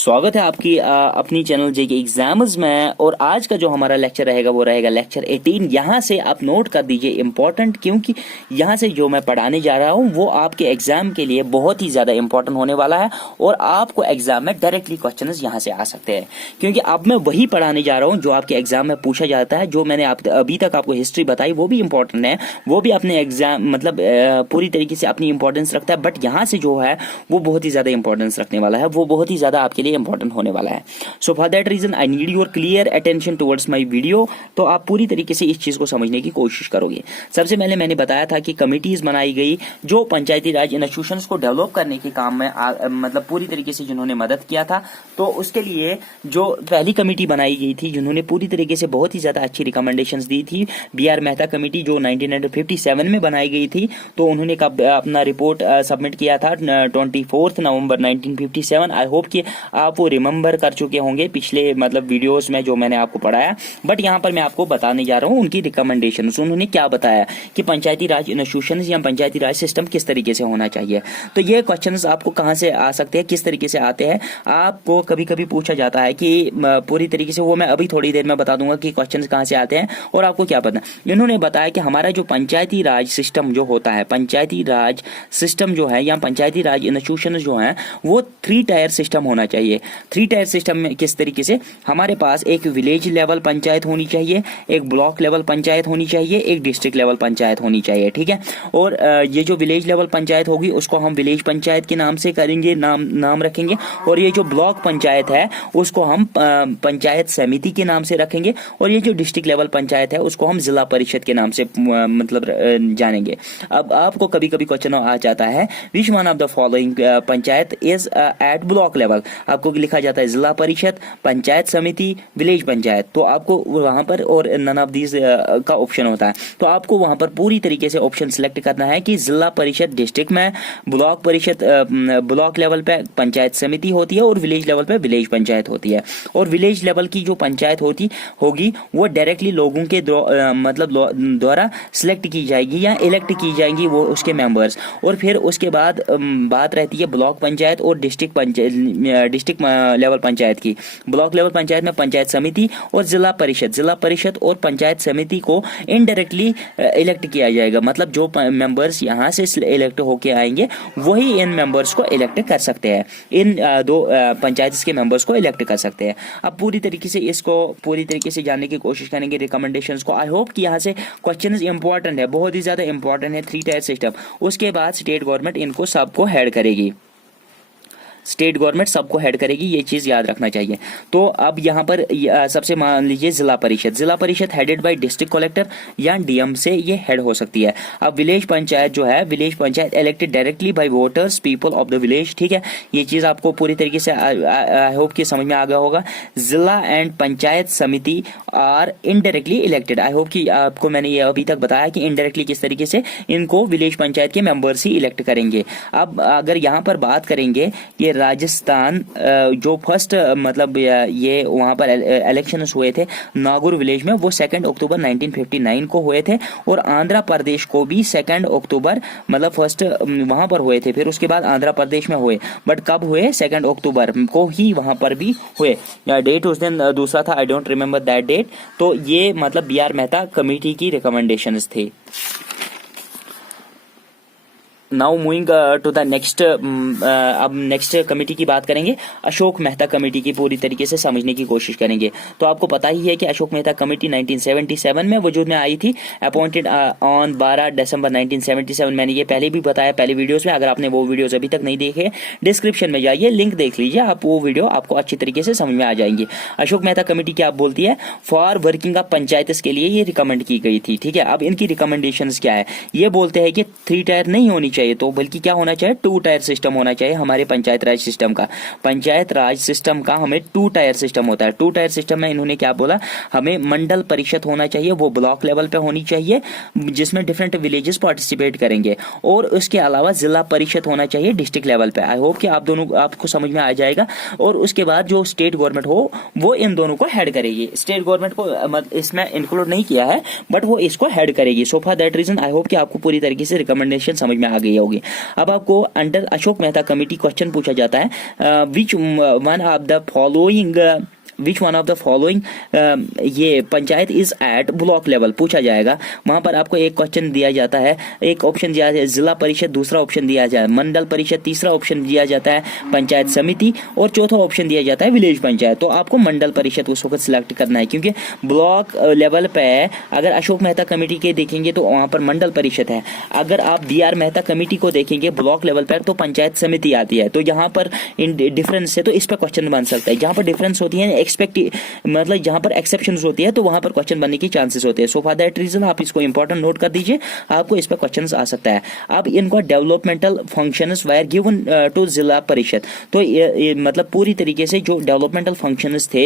स्वागत है आपकी अपनी चैनल जेके एग्जाम्स में। और आज का जो हमारा लेक्चर रहेगा वो रहेगा लेक्चर 18। यहाँ से आप नोट कर दीजिए इम्पोर्टेंट, क्योंकि यहाँ से जो मैं पढ़ाने जा रहा हूँ वो आपके एग्जाम के लिए बहुत ही ज़्यादा इंपॉर्टेंट होने वाला है और आपको एग्जाम में डायरेक्टली क्वेश्चन यहाँ से आ सकते हैं। क्योंकि अब मैं वही पढ़ाने जा रहा हूँ जो आपके एग्जाम में पूछा जाता है। जो मैंने अभी तक आपको हिस्ट्री बताई वो भी इंपॉर्टेंट है, वो भी अपने एग्जाम मतलब पूरी तरीके से अपनी इंपॉर्टेंस रखता है, बट यहाँ से जो है वो बहुत ही ज़्यादा इंपॉर्टेंस रखने वाला है, वो बहुत ही ज़्यादा आपके लिए इंपॉर्टेंट होने वाला है। So for that reason I need your clear attention towards my video. तो आप पूरी तरीके से इस चीज़ को समझने की कोशिश करोगे। सबसे पहले मैंने बताया था कि कमिटीज बनाई गई जो पंचायती राज इंस्टीट्यूशंस को डेवलप करने के काम में मतलब पूरी तरीके से जिन्होंने मदद किया था। तो उसके लिए जो पहली कमेटी बनाई गई थी जिन्होंने पूरी तरीके से बहुत ही ज़्यादा अच्छी रिकमेंडेशंस दी थी, BR मेहता कमेटी, जो 1957 में बनाई गई थी। तो उन्होंने अपना रिपोर्ट सबमिट किया था 24 नवंबर 1957। आई होप कि आप वो रिमेंबर कर चुके होंगे पिछले मतलब वीडियोस में जो मैंने आपको पढ़ाया, बट यहाँ पर मैं आपको बताने जा रहा हूँ उनकी रिकमेंडेशन। उन्होंने क्या बताया कि पंचायती राज इंस्टीट्यूशंस या पंचायती राज सिस्टम किस तरीके से होना चाहिए। तो ये क्वेश्चंस आपको कहाँ से आ सकते हैं, किस तरीके से आते हैं, आपको कभी कभी पूछा जाता है कि पूरी तरीके से वो मैं अभी थोड़ी देर में बता दूंगा कि क्वेश्चंस कहाँ से आते हैं और आपको क्या पता। इन्होंने बताया कि हमारा जो पंचायती राज सिस्टम जो होता है, पंचायती राज सिस्टम जो है या पंचायती राज इंस्टीट्यूशन जो है वो 3 टायर सिस्टम होना चाहिए। 3 टायर सिस्टम में किस तरीके से हमारे पास एक विलेज लेवल पंचायत होनी चाहिए, एक ब्लॉक लेवल पंचायत होनी चाहिए, एक डिस्ट्रिक्ट लेवल पंचायत होनी चाहिए, ठीक है। और ये जो विलेज लेवल पंचायत होगी उसको हम विलेज पंचायत के नाम से करेंगे, नाम रखेंगे। और ये जो ब्लॉक पंचायत है उसको हम पंचायत समिति के नाम से रखेंगे। और ये जो डिस्ट्रिक्ट लेवल पंचायत है उसको हम जिला परिषद के नाम से मतलब जानेंगे। अब आपको कभी कभी क्वेश्चन आ जाता है which one of the following panchayat is at block level. आपको लिखा जाता है जिला परिषद, पंचायत समिति, विलेज पंचायत। तो आपको वहां पर और नन ऑफ दीज का ऑप्शन होता है। तो आपको वहां पर पूरी तरीके से ऑप्शन सिलेक्ट करना है कि जिला परिषद डिस्ट्रिक्ट में, ब्लॉक परिषद ब्लॉक लेवल पे पंचायत समिति होती है और विलेज लेवल पे विलेज पंचायत होती है। और विलेज लेवल की जो पंचायत होगी वो डायरेक्टली लोगों के मतलब द्वारा सिलेक्ट की जाएगी या इलेक्ट की जाएंगी वो उसके मेंबर्स। और फिर उसके बाद बात रहती है ब्लॉक पंचायत और डिस्ट्रिक्ट लेवल पंचायत की। ब्लॉक लेवल पंचायत में पंचायत समिति और जिला परिषद और पंचायत समिति को इनडायरेक्टली इलेक्ट किया जाएगा। मतलब जो मेंबर्स यहाँ से इलेक्ट होके आएंगे वही इन मेंबर्स को इलेक्ट कर सकते हैं, इन दो पंचायत के मेंबर्स को इलेक्ट कर सकते हैं। अब पूरी तरीके से इसको पूरी तरीके से जानने की कोशिश करेंगे रिकमेंडेशंस को। आई होप कि यहाँ से क्वेश्चन इंपॉर्टेंट है, बहुत ही ज्यादा इंपॉर्टेंट है 3 टायर सिस्टम। उसके बाद स्टेट गवर्नमेंट इनको सबको हेड करेगी, स्टेट गवर्नमेंट सबको हेड करेगी, ये चीज याद रखना चाहिए। तो अब यहाँ पर सबसे मान लीजिए जिला परिषद हेडेड बाय डिस्ट्रिक्ट कलेक्टर या डीएम से ये हेड हो सकती है। अब विलेज पंचायत जो है, village panchayat elected directly by voters people of the village, ठीक है। ये चीज आपको पूरी तरीके से आई होप कि समझ में आ गया होगा। जिला and panchayat samiti are indirectly elected. I hope कि आपको मैंने ये अभी तक बताया कि इनडायरेक्टली किस तरीके से इनको विलेज पंचायत के मेंबर्स ही इलेक्ट करेंगे। अब अगर यहाँ पर बात करेंगे ये राजस्थान जो फर्स्ट मतलब ये वहां पर इलेक्शन हुए थे नागौर विलेज में, वो 2 अक्टूबर 1959 को हुए थे। और आंध्र प्रदेश को भी 2 अक्टूबर मतलब फर्स्ट वहां पर हुए थे, फिर उसके बाद आंध्र प्रदेश में हुए, बट कब हुए 2 अक्टूबर को ही वहां पर भी हुए। डेट उस दिन दूसरा था, I don't remember that date. तो ये मतलब BR मेहता कमेटी की रिकमेंडेशंस थे। Now moving to the next, अब नेक्स्ट कमेटी की बात करेंगे। अशोक मेहता कमेटी की पूरी तरीके से समझने की कोशिश करेंगे। तो आपको पता ही है कि अशोक मेहता कमेटी 1977 में वजूद में आई थी, अपॉइंटेड ऑन 12 दिसंबर 1977। मैंने ये पहले भी बताया पहले वीडियोस में। अगर आपने वो वीडियोस अभी तक नहीं देखे, डिस्क्रिप्शन में जाइए, लिंक देख लीजिए, आप वो वीडियो आपको अच्छी तरीके से समझ में आ जाएंगे। अशोक मेहता कमेटी क्या बोलती है, फॉर वर्किंग ऑफ पंचायत के लिए ये रिकमेंड की गई थी, ठीक है। अब इनकी रिकमेंडेशन क्या है, ये बोलते हैं कि 3 टायर नहीं होनी चाहिए, तो बल्कि क्या होना चाहिए, 2 टायर सिस्टम होना चाहिए हमारे पंचायत राज सिस्टम का। पंचायत राज सिस्टम का हमें 2 टायर सिस्टम होता है। 2 टायर सिस्टम में इन्होंने क्या बोला, हमें मंडल परिषद होना चाहिए, वो ब्लॉक लेवल पे होनी चाहिए जिसमें डिफरेंट विलेजेस पार्टिसिपेट करेंगे। और उसके अलावा जिला परिषद होना चाहिए डिस्ट्रिक्ट लेवल पे। आई होप कि आप दोनों आपको समझ में आ जाएगा। और उसके बाद जो स्टेट गवर्नमेंट हो वो इन दोनों को हेड करेगी। स्टेट गवर्नमेंट को इसमें इंक्लूड नहीं किया है, बट वो इसको हेड करेगी। So for that reason I hope कि आपको पूरी तरीके से रिकमेंडेशन समझ में आ गई गई होगी। अब आपको under Ashok Mehta committee question पूछा जाता है, which one of the following ये panchayat is at block level पूछा जाएगा। वहां पर आपको एक क्वेश्चन दिया जाता है, एक ऑप्शन दिया है जिला परिषद, दूसरा ऑप्शन दिया जाए मंडल परिषद, तीसरा ऑप्शन दिया जाता है पंचायत समिति और चौथा ऑप्शन दिया जाता है विलेज पंचायत। तो आपको मंडल परिषद उस वक्त सिलेक्ट करना है, क्योंकि ब्लॉक लेवल पे अगर अशोक मेहता कमेटी के देखेंगे तो वहां पर मंडल परिषद है, अगर आप BR मेहता कमेटी को देखेंगे ब्लॉक लेवल पर तो पंचायत समिति आती है। तो यहाँ पर इन डिफरेंस है, तो इस पर क्वेश्चन बन सकता है। जहां पर डिफरेंस होती है मतलब जहां पर एक्सेप्शंस होती है तो वहां पर क्वेश्चन बनने की चांसेस होते हैं। सो फॉर दैट रीजन आप इसको इंपॉर्टेंट नोट कर दीजिए, आपको इस पर क्वेश्चंस आ सकता है। अब इनको developmental functions were given to zila parishad, तो ये मतलब पूरी तरीके से जो डेवलपमेंटल फंक्शंस थे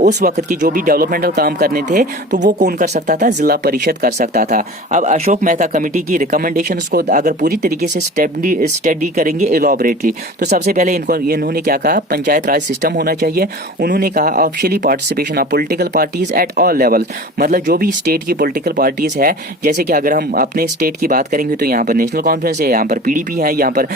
उस वक्त की जो भी डेवलपमेंटल काम करने थे तो वो कौन कर सकता था, जिला परिषद कर सकता था। अब अशोक मेहता कमेटी की रिकमेंडेशंस को अगर पूरी तरीके से स्टडी करेंगे इलॉबरेटली, तो सबसे पहले इन्होंने क्या कहा, पंचायत राज सिस्टम होना चाहिए। उन्होंने कहा optionally participation of political parties at all level, मतलब जो भी स्टेट की पॉलिटिकल पार्टीज है, जैसे कि अगर हम अपने स्टेट की बात करेंगे तो यहाँ पर नेशनल कॉन्फ्रेंस है, यहाँ पर PDP है, यहाँ पर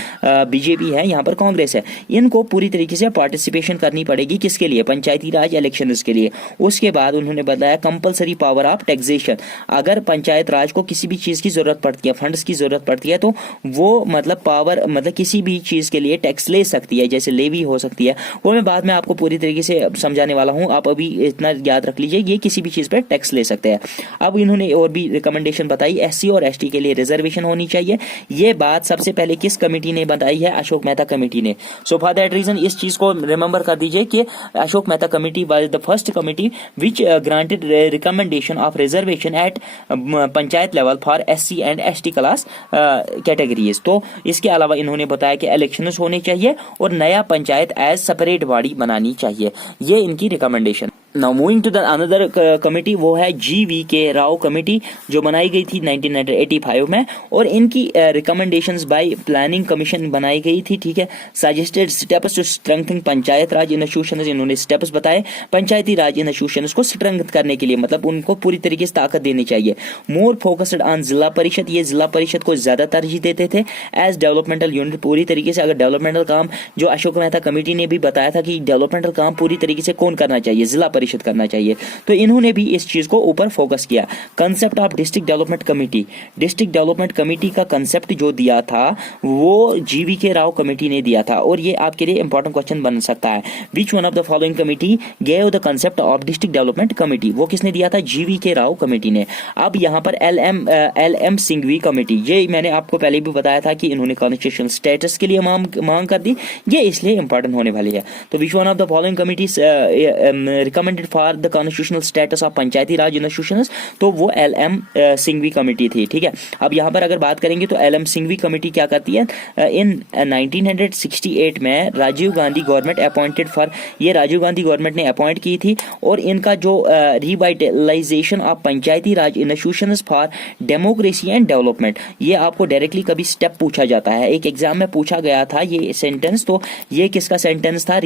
BJP है, यहाँ पर कांग्रेस है, इनको पूरी तरीके से पार्टिसिपेशन करनी पड़ेगी। किसके लिए, पंचायती राज इलेक्शन के लिए। उसके बाद उन्होंने बताया कंपलसरी पावर ऑफ टैक्सेशन, अगर पंचायत राज को किसी भी चीज की जरूरत पड़ती है, फंड्स की जरूरत पड़ती है, तो वो मतलब पावर मतलब किसी भी चीज के लिए टैक्स ले सकती है, जैसे लेवी हो सकती है, वो मैं बाद में आपको पूरी तरीके से समझाने वाला हूं। आप अभी इतना याद रख लीजिए, ये किसी भी चीज पर टैक्स ले सकते हैं। अब इन्होंने और भी रिकमेंडेशन बताई, SC और ST के लिए रिजर्वेशन होनी चाहिए। ये बात सबसे पहले किस कमेटी ने बताई है, अशोक मेहता कमेटी ने। सो फॉर दैट रीजन इस चीज को रिमेंबर कर दीजिए कि Ashok Mehta committee was the first committee which granted recommendation of reservation at panchayat level for SC and ST class categories. तो इसके अलावा इन्होंने बताया कि इलेक्शंस होने चाहिए और नया पंचायत एज सेपरेट बॉडी बनानी चाहिए, ये इनकी recommendation. Now moving to the another committee, वो है GVK राव कमेटी जो बनाई गई थी 1985 में, और इनकी रिकमेंडेशंस बाय प्लानिंग कमीशन बनाई गई थी। ठीक है, suggested steps to strengthen panchayat raj institutions, इन्होंने स्टेप्स बताए पंचायती राज इंस्टीट्यूशंस को स्ट्रेंथ करने के लिए, मतलब उनको पूरी तरीके से ताकत देनी चाहिए। मोर फोकस्ड ऑन जिला परिषद, ये जिला परिषद को ज्यादा तरजीह देते थे एज डेवलपमेंटल यूनिट। पूरी तरीके से अगर डेवलपमेंटल काम, जो अशोक मेहता कमेटी ने भी बताया था कि डेवलपमेंटल काम पूरी तरीके से कौन करना चाहिए, जिला परिषद करना चाहिए, तो इन्होंने भी इस चीज को ऊपर फोकस किया। Concept of district development committee, district development committee का कंसेप्ट जो दिया था वो GVK राव कमेटी ने दिया था, और ये आपके लिए इंपॉर्टेंट क्वेश्चन बन सकता है। Which one of the following committee gave the concept of district development committee, वो किसने दिया था, GVK राव कमेटी ने। अब यहाँ पर LM सिंघवी कमेटी, ये मैंने आपको पहले भी बताया था कि इन्होंने कॉन्स्टिट्यूशनल स्टेटस के लिए मांग कर दी, ये इसलिए इंपॉर्टेंट होने वाली है। तो विच one of the following committees recommended for the constitutional status of panchayati raj institutions, तो वो LM सिंघवी कमेटी थी। ठीक है, अब यहाँ पर अगर बात करेंगे तो LM सिंघवी कमेटी क्या करती है, इन 1968 में Rajiv Gandhi government appointed for, ये राजीव गांधी गवर्नमेंट ने अपॉइंट की थी, और इनका जो revitalisation of panchayati raj institutions for democracy and development, ये आपको डायरेक्टली कभी स्टेप पूछा जाता है, एक एग्जाम में पूछा गया था ये सेंटेंस, तो ये किसका सेंटेंस था,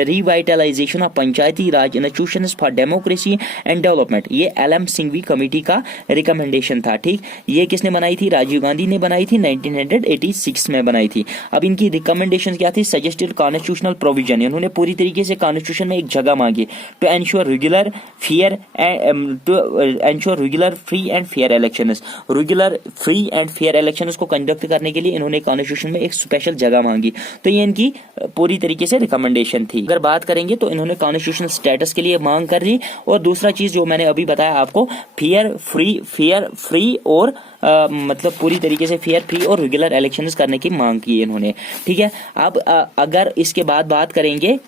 revitalisation of panchayati raj institutions for democracy and development, ये LM सिंघवी कमेटी का रिकमेंडेशन था। ठीक, ये किसने बनाई थी, राजीव गांधी ने बनाई थी, 1986 में बनाई थी। अब इनकी रिकमेंडेशन क्या थी, सजेस्टेड कॉन्स्टिट्यूशनल प्रोविजन, इन्होंने पूरी तरीके से कॉन्स्टिट्यूशन में एक जगह मांगी, to ensure regular free and fair elections, regular free and fair elections को कंडक्ट करने के लिए इन्होंने कॉन्स्टिट्यूशन में एक स्पेशल जगह मांगी, तो ये इनकी पूरी तरीके से रिकमेंडेशन थी। अगर बात करेंगे तो इन्होंने कॉन्स्टिट्यूशनल स्टेटस के लिए मांग कर दी, और दूसरा चीज जो मैंने अभी बताया आपको, फेयर फ्री और मतलब पूरी तरीके से फेयर फ्री और रेगुलर इलेक्शंस करने की मांग की इन्होंने। ठीक है, अब अगर इसके बाद बात करेंगे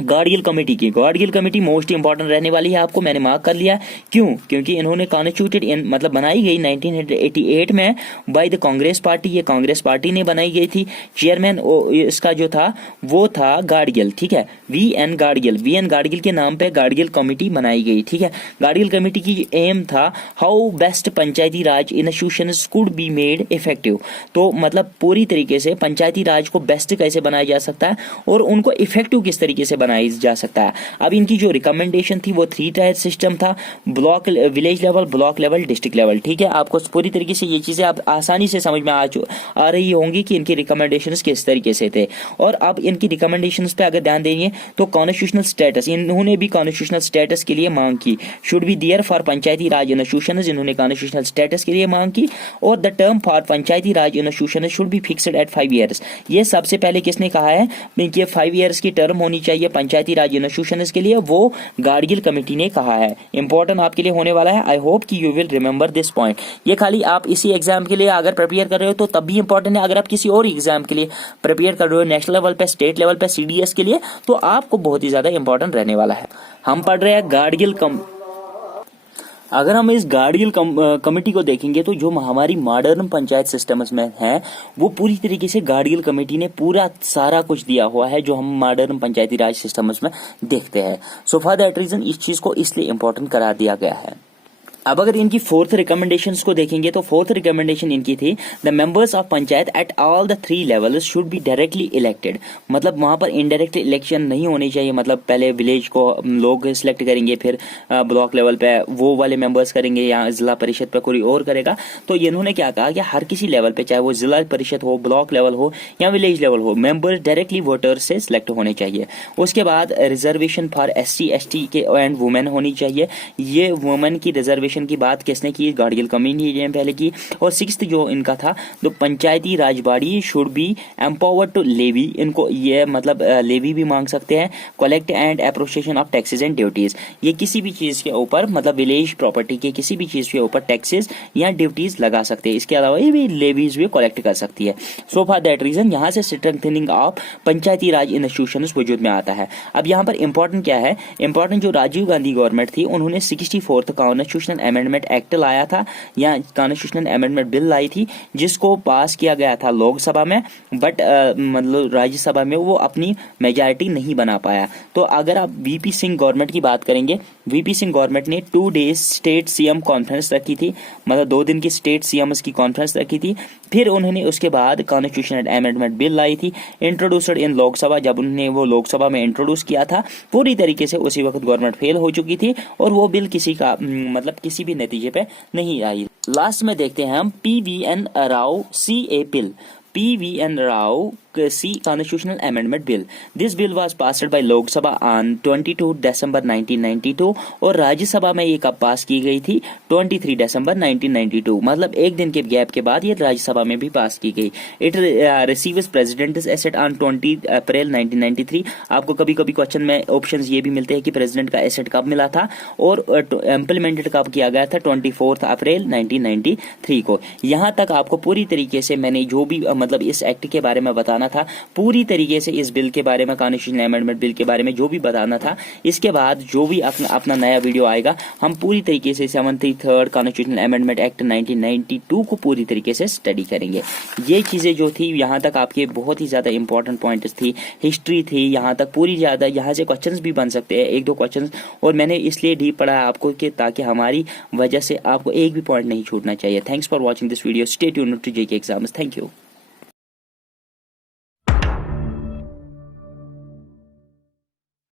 गार्डियल कमेटी की, गार्डियल कमेटी मोस्ट इंपॉर्टेंट रहने वाली है, आपको मैंने मार्क कर लिया, क्यों, क्योंकि इन्होंने कॉन्स्टिट्यूटेड मतलब बनाई गई 1988 में बाय द कांग्रेस पार्टी, ये कांग्रेस पार्टी ने बनाई गई थी। चेयरमैन इसका जो था वो था गार्डियल। ठीक है, VN गार्डियल के नाम पे गार्डियल कमेटी बनाई गई। ठीक है, गार्डियल कमेटी की एम था how best Panchayati raj institutions could be made effective, तो मतलब पूरी तरीके से पंचायती राज को बेस्ट कैसे बनाया जा सकता है और उनको इफेक्टिव किस तरीके से बनाया जा सकता है। अब इनकी जो रिकमेंडेशन थी वो 3 टायर सिस्टम था, block, village level, block level, district level. ठीक है, आपको पूरी तरीके से ये चीज़ें आप आसानी से समझ में आ रही होंगी कि इनकी रिकमेंडेशंस किस तरीके से थे। और अब इनकी रिकमेंडेशंस पे अगर ध्यान देंगे तो कॉन्स्टिट्यूशनल स्टेटस, इन्होंने भी कॉन्स्टिट्यूशनल स्टेटस के लिए मांग की, should be there for panchayati raj institutions, इन्होंने कॉन्स्टिट्यूशनल स्टेटस के लिए मांग की। और the term for panchayati raj institutions should be fixed at 5 years. ये सबसे पहले किसने कहा है कि 5 ईयर्स की टर्म होनी चाहिए पंचायती राज इंस्टीट्यूशंस के लिए, वो गाडगिल कमेटी ने कहा है। इंपॉर्टेंट आपके लिए होने वाला है, आई होप कि you will remember this point. ये खाली आप इसी एग्जाम के लिए अगर प्रिपेयर कर रहे हो तो तब भी इंपॉर्टेंट है, अगर आप किसी और एग्जाम के लिए प्रिपेयर कर रहे हो नेशनल लेवल पे, स्टेट लेवल पे, सीडीएस के लिए, तो आपको बहुत ही ज्यादा इंपॉर्टेंट रहने वाला है। हम पढ़ रहे हैं गाडगिल अगर हम इस गाडगिल कमेटी को देखेंगे तो जो हमारी मॉडर्न पंचायत सिस्टम्स में है वो पूरी तरीके से गाडगिल कमेटी ने पूरा सारा कुछ दिया हुआ है जो हम मॉडर्न पंचायती राज सिस्टम्स में देखते हैं। सो फॉर दैट रीजन इस चीज को इसलिए इंपॉर्टेंट करार दिया गया है। अब अगर इनकी 4th रिकमेंडेशंस को देखेंगे तो 4th रिकमेंडेशन इनकी थी, the members of panchayat at all the 3 levels should be directly elected. मतलब वहां पर इनडायरेक्ट इलेक्शन नहीं होनी चाहिए, मतलब पहले विलेज को लोग सिलेक्ट करेंगे, फिर ब्लॉक लेवल पे वो वाले मेंबर्स करेंगे या जिला परिषद पे कोई और करेगा। तो इन्होंने क्या कहा कि हर किसी लेवल पे, चाहे वो जिला परिषद हो, ब्लॉक लेवल हो या विलेज लेवल हो, मेंबर्स डायरेक्टली वोटर्स से सिलेक्ट होने चाहिए। उसके बाद रिजर्वेशन फॉर SC ST के एंड वुमेन होनी चाहिए। ये वुमेन की रिजर्वेशन की बात किसने की? गाडगिल कमेटी ने पहले की। और 6th जो इनका था, तो Panchayati Raj body should be empowered to levy, इनको ये मतलब लेवी भी मांग सकते हैं, collect and appropriation of taxes and duties. ये किसी भी चीज के ऊपर, मतलब विलेज प्रॉपर्टी के किसी भी चीज के ऊपर टैक्सेस या ड्यूटीज लगा सकते हैं। इसके अलावा ये भी लेवीज भी कलेक्ट कर सकती है। सो फॉर दैट रीजन यहाँ से strengthening of panchayati raj institutions वजूद में आता है। अब यहाँ पर इंपॉर्टेंट क्या है? इंपॉर्टेंट जो राजीव गांधी गवर्नमेंट थी उन्होंने 64th कॉन्स्टिट्यूशनल अमेंडमेंट एक्ट लाया था या कॉन्स्टिट्यूशनल अमेंडमेंट बिल लाई थी, जिसको पास किया गया था लोकसभा में, बट मतलब राज्यसभा में वो अपनी मेजॉरिटी नहीं बना पाया। तो अगर आप वीपी सिंह गवर्नमेंट की बात करेंगे, वीपी सिंह गवर्नमेंट ने 2 डेज स्टेट सीएम कॉन्फ्रेंस रखी थी, मतलब 2 दिन की स्टेट सीएम्स की कॉन्फ्रेंस रखी थी। फिर उन्होंने उसके बाद कॉन्स्टिट्यूशनल अमेंडमेंट बिल लाई थी, इंट्रोड्यूस्ड इन लोकसभा। जब उन्होंने वो लोकसभा में इंट्रोड्यूस किया था, पूरी तरीके से उसी वक्त गवर्नमेंट फेल हो चुकी थी और वो बिल किसी का मतलब किसी भी नतीजे पे नहीं आई। लास्ट में देखते हैं हम PVN Rao CA bill. PVN Rao C Constitutional Amendment Bill. This bill was passed by Lok Sabha on 22 December 1992 और राज्यसभा में ये कब पास की गई थी? 23 दिसंबर 1992, मतलब एक दिन के गैप के बाद ये राज्यसभा में भी पास की गई। It receives president's assent on 20 April 1993। आपको कभी कभी क्वेश्चन में ऑप्शंस ये भी मिलते हैं कि प्रेसिडेंट का एसेट कब मिला था और इम्प्लीमेंटेड कब किया गया था? 24 अप्रैल 1993 को। यहाँ तक आपको पूरी तरीके से मैंने जो भी मतलब इस एक्ट के बारे में बताना था, पूरी तरीके से इस बिल के बारे में, कॉन्स्टिट्यूशनल अमेंडमेंट बिल के बारे में जो भी बताना था। इसके बाद जो भी अपना नया वीडियो आएगा, हम पूरी तरीके से 73rd कॉन्स्टिट्यूशनल अमेंडमेंट एक्ट 1992 को पूरी तरीके से स्टडी करेंगे। ये चीजें जो थी यहाँ तक आपके बहुत ही ज्यादा इंपॉर्टेंट पॉइंट्स थी, हिस्ट्री थी, यहाँ तक पूरी ज्यादा, यहाँ से क्वेश्चंस भी बन सकते हैं, 1-2 क्वेश्चंस। और मैंने इसलिए डीप पढ़ा आपको कि ताकि हमारी वजह से आपको एक भी पॉइंट नहीं छूटना चाहिए। Thanks for watching this video. Stay tuned to JK exams. Thank you.